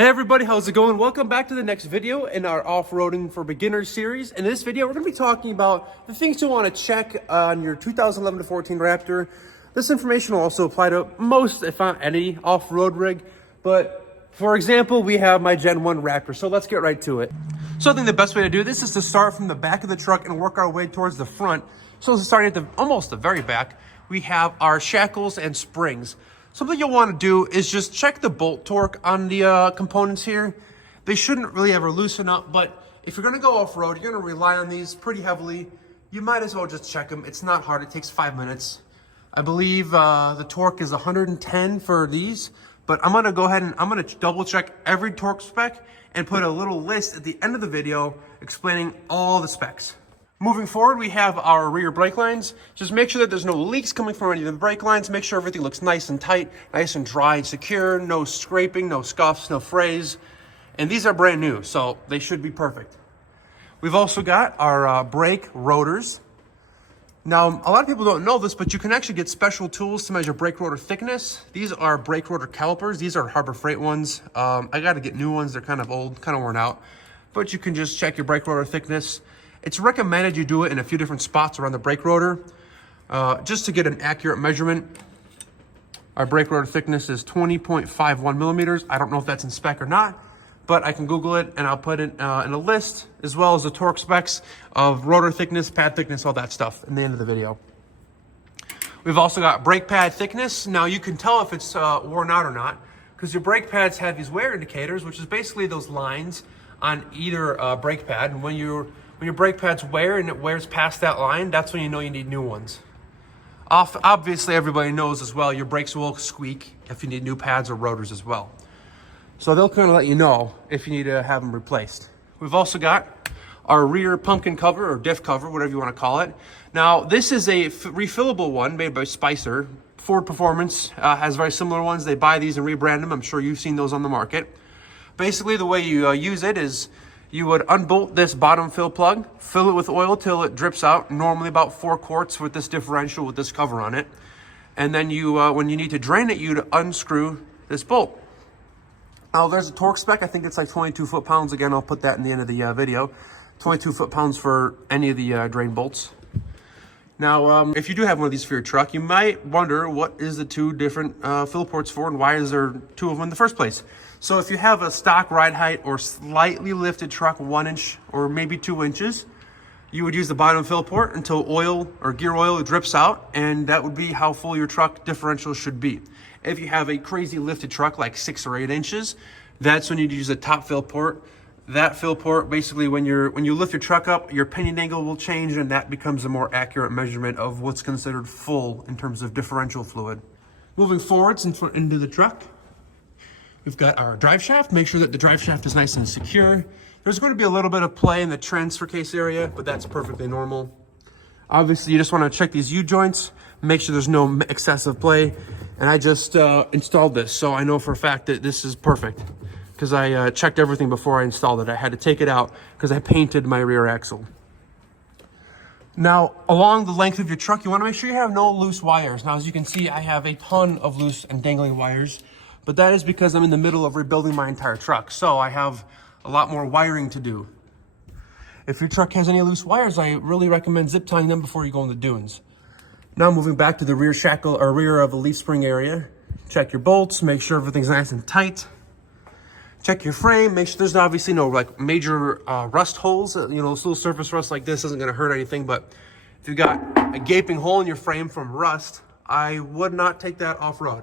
Hey everybody, how's it going? Welcome back to the next video in our off-roading for beginners series. In this video, we're going to be talking about the things you want to check on your 2011 to 14 Raptor. This information will also apply to most, if not any, off-road rig. But for example, we have my Gen 1 Raptor, so let's get right to it. So I think the best way to do this is to start from the back of the truck and work our way towards the front. So starting at almost the very back, we have our shackles and springs. Something you'll want to do is just check the bolt torque on the components here. They shouldn't really ever loosen up, but if you're going to go off-road, you're going to rely on these pretty heavily. You might as well just check them. It's not hard. It takes 5 minutes. I believe the torque is 110 for these, but I'm going to go ahead and I'm going to double check every torque spec and put a little list at the end of the video explaining all the specs. Moving forward, we have our rear brake lines. Just make sure that there's no leaks coming from any of the brake lines. Make sure everything looks nice and tight, nice and dry and secure. No scraping, no scuffs, no frays. And these are brand new, so they should be perfect. We've also got our brake rotors. Now, a lot of people don't know this, but you can actually get special tools to measure brake rotor thickness. These are brake rotor calipers. These are Harbor Freight ones. I got to get new ones. They're kind of old, kind of worn out. But you can just check your brake rotor thickness. It's recommended you do it in a few different spots around the brake rotor, just to get an accurate measurement. Our brake rotor thickness is 20.51 millimeters. I don't know if that's in spec or not, but I can Google it and I'll put it in a list, as well as the torque specs of rotor thickness, pad thickness, all that stuff in the end of the video. We've also got brake pad thickness. Now you can tell if it's worn out or not, because your brake pads have these wear indicators, which is basically those lines on either brake pad. And when your brake pads wear and it wears past that line, that's when you know you need new ones. Obviously, everybody knows as well, your brakes will squeak if you need new pads or rotors as well. So they'll kind of let you know if you need to have them replaced. We've also got our rear pumpkin cover or diff cover, whatever you want to call it. Now, this is a refillable one made by Spicer. Ford Performance has very similar ones. They buy these and rebrand them. I'm sure you've seen those on the market. Basically, the way you use it is you would unbolt this bottom fill plug, fill it with oil till it drips out, normally about 4 quarts with this differential with this cover on it. And then you, when you need to drain it, you'd unscrew this bolt. Now there's a torque spec, I think it's like 22 foot-pounds. Again, I'll put that in the end of the video. 22 foot-pounds for any of the drain bolts. Now, if you do have one of these for your truck, you might wonder what is the 2 different fill ports for and why is there 2 of them in the first place. So if you have a stock ride height or slightly lifted truck, 1 inch or maybe 2 inches, you would use the bottom fill port until oil or gear oil drips out, and that would be how full your truck differential should be. If you have a crazy lifted truck like 6 or 8 inches, that's when you'd use the top fill port. That fill port, basically when you lift your truck up, your pinion angle will change, and that becomes a more accurate measurement of what's considered full in terms of differential fluid. Moving forwards into the truck, we've got our drive shaft. Make sure that the drive shaft is nice and secure. There's going to be a little bit of play in the transfer case area, but that's perfectly normal. Obviously, you just want to check these U-joints, make sure there's no excessive play. And I just installed this, so I know for a fact that this is perfect, because I checked everything before I installed it. I had to take it out because I painted my rear axle. Now, along the length of your truck, you want to make sure you have no loose wires. Now, as you can see, I have a ton of loose and dangling wires, but that is because I'm in the middle of rebuilding my entire truck, so I have a lot more wiring to do. If your truck has any loose wires, I really recommend zip tying them before you go in the dunes. Now moving back to the rear shackle or rear of the leaf spring area. Check your bolts, make sure everything's nice and tight. Check your frame, make sure there's obviously no like major rust holes. You know, this little surface rust like this isn't gonna hurt anything, but if you've got a gaping hole in your frame from rust, I would not take that off-road.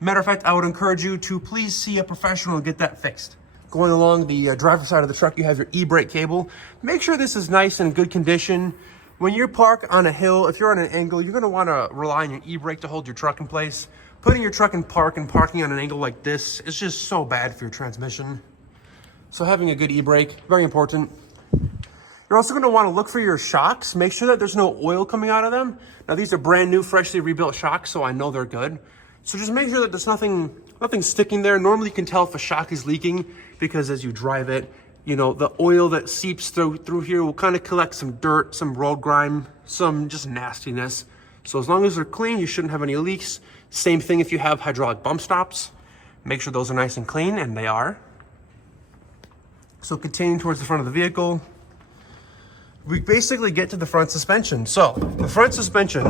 Matter of fact, I would encourage you to please see a professional and get that fixed. Going along the driver's side of the truck, you have your e-brake cable. Make sure this is nice and in good condition. When you park on a hill, if you're on an angle, you're gonna wanna rely on your e-brake to hold your truck in place. Putting your truck in park and parking on an angle like this is just so bad for your transmission. So having a good e-brake, very important. You're also gonna wanna look for your shocks. Make sure that there's no oil coming out of them. Now these are brand new, freshly rebuilt shocks, so I know they're good. So just make sure that there's nothing sticking there. Normally you can tell if a shock is leaking because as you drive it, you know, the oil that seeps through here will kind of collect some dirt, some road grime, some just nastiness. So as long as they're clean, you shouldn't have any leaks. Same thing if you have hydraulic bump stops. Make sure those are nice and clean, and they are. So continuing towards the front of the vehicle, we basically get to the front suspension. So the front suspension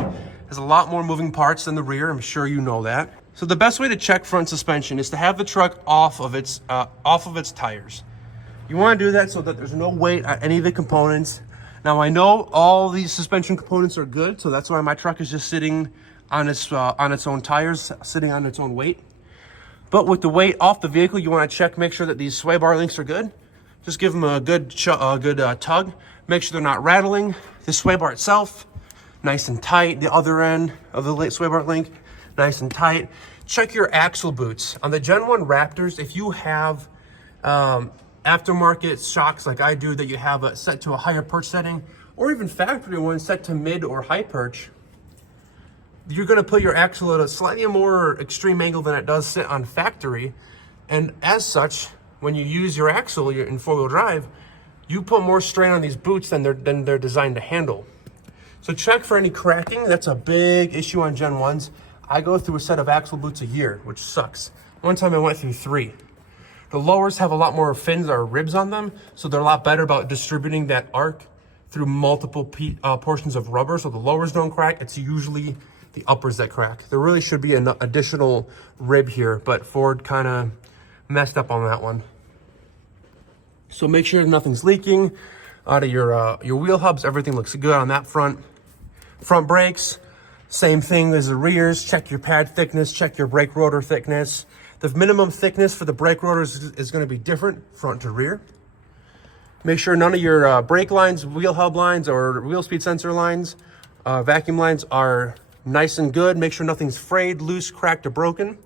has a lot more moving parts than the rear. I'm sure you know that. So the best way to check front suspension is to have the truck off of its tires. You want to do that so that there's no weight on any of the components. Now I know all these suspension components are good, so that's why my truck is just sitting on its own tires, sitting on its own weight. But with the weight off the vehicle, you want to check, make sure that these sway bar links are good. Just give them a good tug. Make sure they're not rattling. The sway bar itself, nice and tight. The other end of the sway bar link, nice and tight. Check your axle boots. On the Gen 1 Raptors, if you have aftermarket shocks like I do that you have it set to a higher perch setting, or even factory ones set to mid or high perch, you're going to put your axle at a slightly more extreme angle than it does sit on factory. And as such, when you use your axle in four-wheel drive, you put more strain on these boots than they're designed to handle. So check for any cracking. That's a big issue on Gen 1s. I go through a set of axle boots a year, which sucks. One time I went through 3. The lowers have a lot more fins or ribs on them, so they're a lot better about distributing that arc through multiple portions of rubber, so the lowers don't crack. It's usually the uppers that crack. There really should be an additional rib here, but Ford kind of messed up on that one. So make sure nothing's leaking out of your wheel hubs. Everything looks good on that front. Front brakes, same thing as the rears. Check your pad thickness, check your brake rotor thickness. The minimum thickness for the brake rotors is going to be different front to rear. Make sure none of your brake lines, wheel hub lines, or wheel speed sensor lines, vacuum lines are nice and good. Make sure nothing's frayed, loose, cracked, or broken.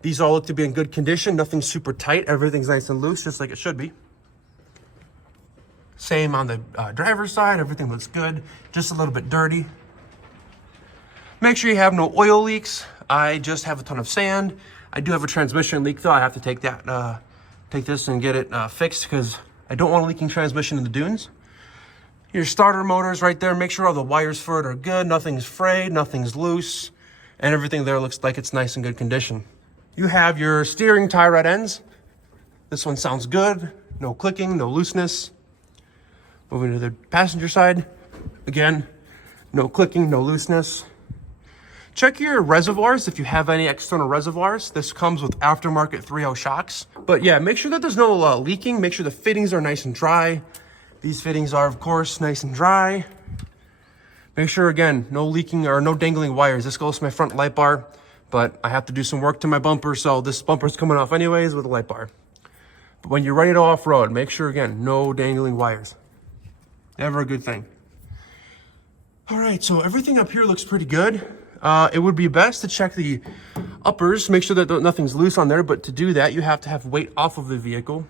These all look to be in good condition. Nothing's super tight. Everything's nice and loose, just like it should be. Same on the driver's side. Everything looks good. Just a little bit dirty. Make sure you have no oil leaks. I just have a ton of sand. I do have a transmission leak though. I have to take this and get it fixed because I don't want a leaking transmission in the dunes. Your starter motors right there. Make sure all the wires for it are good. Nothing's frayed, nothing's loose, and everything there looks like it's nice and good condition. You have your steering tie rod ends. This one sounds good. No clicking, no looseness. Moving to the passenger side. Again, no clicking, no looseness. Check your reservoirs if you have any external reservoirs. This comes with aftermarket 3.0 shocks. But yeah, make sure that there's no leaking. Make sure the fittings are nice and dry. These fittings are, of course, nice and dry. Make sure, again, no leaking or no dangling wires. This goes to my front light bar, but I have to do some work to my bumper, so this bumper's coming off anyways with a light bar. But when you're ready to off-road, make sure, again, no dangling wires. Never a good thing. All right, so everything up here looks pretty good. It would be best to check the uppers, make sure that nothing's loose on there, but to do that, you have to have weight off of the vehicle.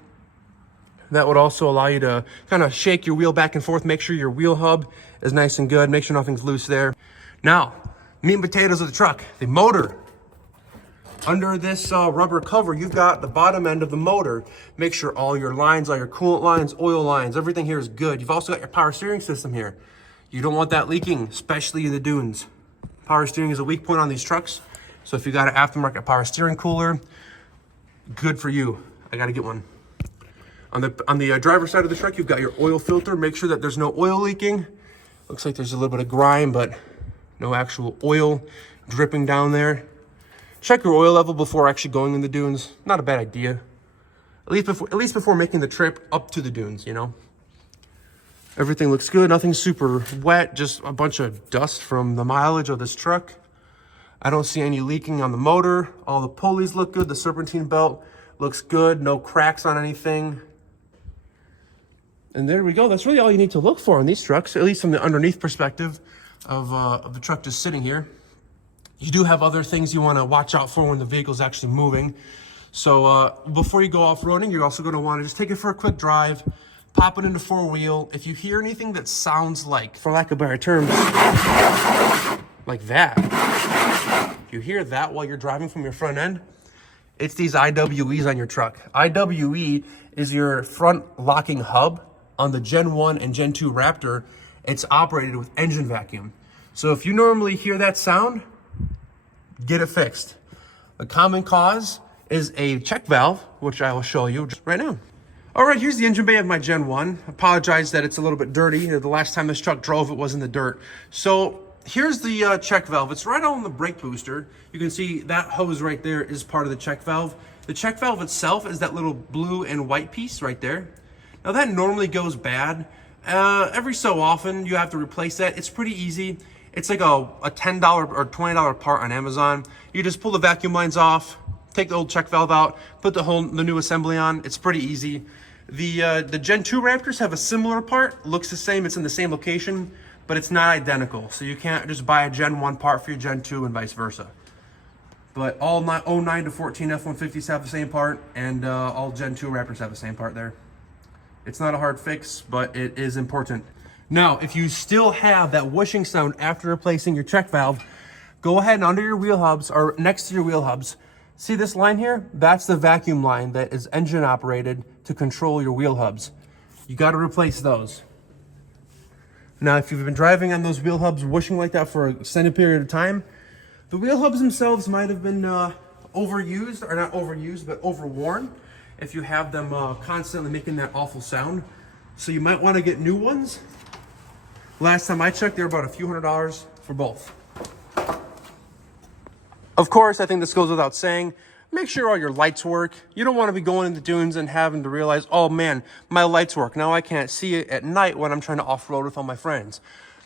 That would also allow you to kind of shake your wheel back and forth, make sure your wheel hub is nice and good, make sure nothing's loose there. Now, meat and potatoes of the truck, the motor. Under this rubber cover, you've got the bottom end of the motor. Make sure all your lines, all your coolant lines, oil lines, everything here is good. You've also got your power steering system here. You don't want that leaking, especially in the dunes. Power steering is a weak point on these trucks. So if you got an aftermarket power steering cooler, good for you. I gotta get one. On the driver's side of the truck, you've got your oil filter. Make sure that there's no oil leaking. Looks like there's a little bit of grime, but no actual oil dripping down there. Check your oil level before actually going in the dunes. Not a bad idea. At least before making the trip up to the dunes, you know. Everything looks good. Nothing super wet. Just a bunch of dust from the mileage of this truck. I don't see any leaking on the motor. All the pulleys look good. The serpentine belt looks good. No cracks on anything. And there we go. That's really all you need to look for on these trucks, at least from the underneath perspective of the truck just sitting here. You do have other things you want to watch out for when the vehicle's actually moving. So before you go off-roading, you're also going to want to just take it for a quick drive, pop it into four-wheel. If you hear anything that sounds like, for lack of better terms, like that, if you hear that while you're driving from your front end, it's these IWEs on your truck. IWE is your front locking hub. On the Gen 1 and Gen 2 Raptor, it's operated with engine vacuum. So if you normally hear that sound, get it fixed. A common cause is a check valve, which I will show you just right now. All right, here's the engine bay of my Gen 1. Apologize that it's a little bit dirty. The last time this truck drove, it was in the dirt. So here's the check valve. It's right on the brake booster. You can see that hose right there is part of the check valve. The check valve itself is that little blue and white piece right there. Now that normally goes bad. Every so often you have to replace that. It's pretty easy. It's like a $10 or $20 part on Amazon. You just pull the vacuum lines off, take the old check valve out, put the new assembly on. It's pretty easy. The Gen 2 Raptors have a similar part. Looks the same. It's in the same location, but it's not identical. So you can't just buy a Gen 1 part for your Gen 2 and vice versa. But all 09 to 14 F-150s have the same part, and all Gen 2 Raptors have the same part there. It's not a hard fix, but it is important. Now, if you still have that whooshing sound after replacing your check valve, go ahead and under your wheel hubs, or next to your wheel hubs, see this line here? That's the vacuum line that is engine operated to control your wheel hubs. You got to replace those. Now, if you've been driving on those wheel hubs whooshing like that for an extended period of time, the wheel hubs themselves might have been overused, or not overused, but overworn if you have them constantly making that awful sound. So you might want to get new ones. Last time I checked, they were about a few $100s for both. Of course, I think this goes without saying, make sure all your lights work. You don't want to be going into dunes and having to realize, oh man, my lights work. Now I can't see it at night when I'm trying to off-road with all my friends.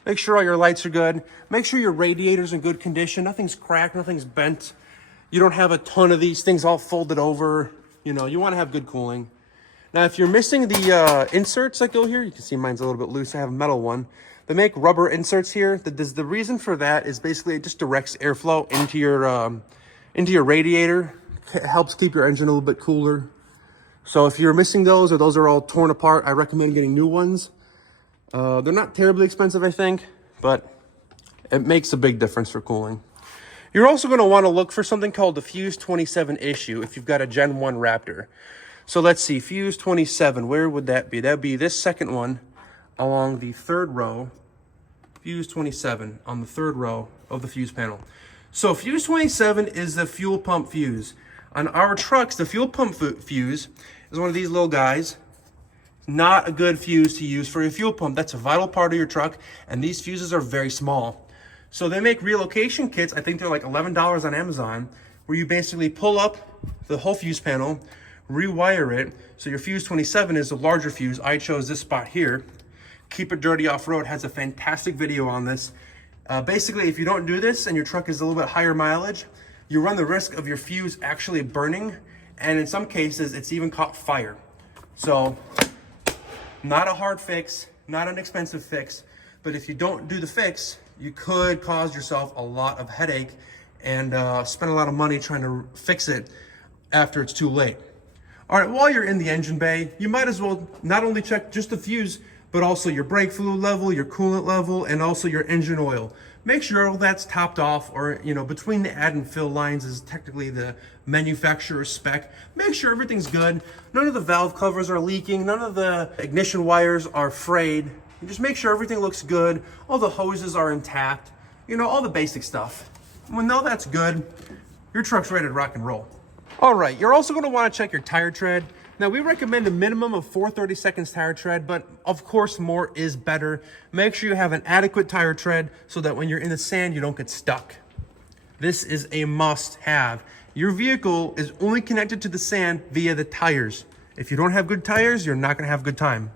Make sure all your lights are good. Make sure your radiator's in good condition. Nothing's cracked, nothing's bent. You don't have a ton of these things all folded over. You know, you want to have good cooling. Now, if you're missing the inserts that go here, you can see mine's a little bit loose. I have a metal one. They make rubber inserts here. The reason for that is basically it just directs airflow into your radiator. It helps keep your engine a little bit cooler. So if you're missing those or those are all torn apart, I recommend getting new ones. They're not terribly expensive, I think, but it makes a big difference for cooling. You're also going to want to look for something called the Fuse 27 issue if you've got a Gen 1 Raptor. So let's see, Fuse 27, where would that be? That would be this second one along the third row. Fuse 27 on the third row of the fuse panel. So Fuse 27 is the fuel pump fuse. On our trucks, the fuel pump fuse is one of these little guys. Not a good fuse to use for your fuel pump. That's a vital part of your truck, and these fuses are very small. So they make relocation kits, I think they're like $11 on Amazon, where you basically pull up the whole fuse panel, rewire it, so your Fuse 27 is a larger fuse. I chose this spot here. Keep It Dirty Off-Road has a fantastic video on this. Basically, if you don't do this and your truck is a little bit higher mileage, you run the risk of your fuse actually burning, and in some cases, it's even caught fire. So, not a hard fix, not an expensive fix, but if you don't do the fix, you could cause yourself a lot of headache and spend a lot of money trying to fix it after it's too late. All right, while you're in the engine bay, you might as well not only check just the fuse, but also your brake fluid level, your coolant level, and also your engine oil. Make sure all that's topped off, or between the add and fill lines is technically the manufacturer's spec. Make sure everything's good. None of the valve covers are leaking. None of the ignition wires are frayed. You just make sure everything looks good. All the hoses are intact. All the basic stuff. When all that's good, your truck's ready to rock and roll. All right, you're also going to want to check your tire tread. Now, we recommend a minimum of 4/30 seconds tire tread, but of course, more is better. Make sure you have an adequate tire tread so that when you're in the sand, you don't get stuck. This is a must-have. Your vehicle is only connected to the sand via the tires. If you don't have good tires, you're not going to have a good time.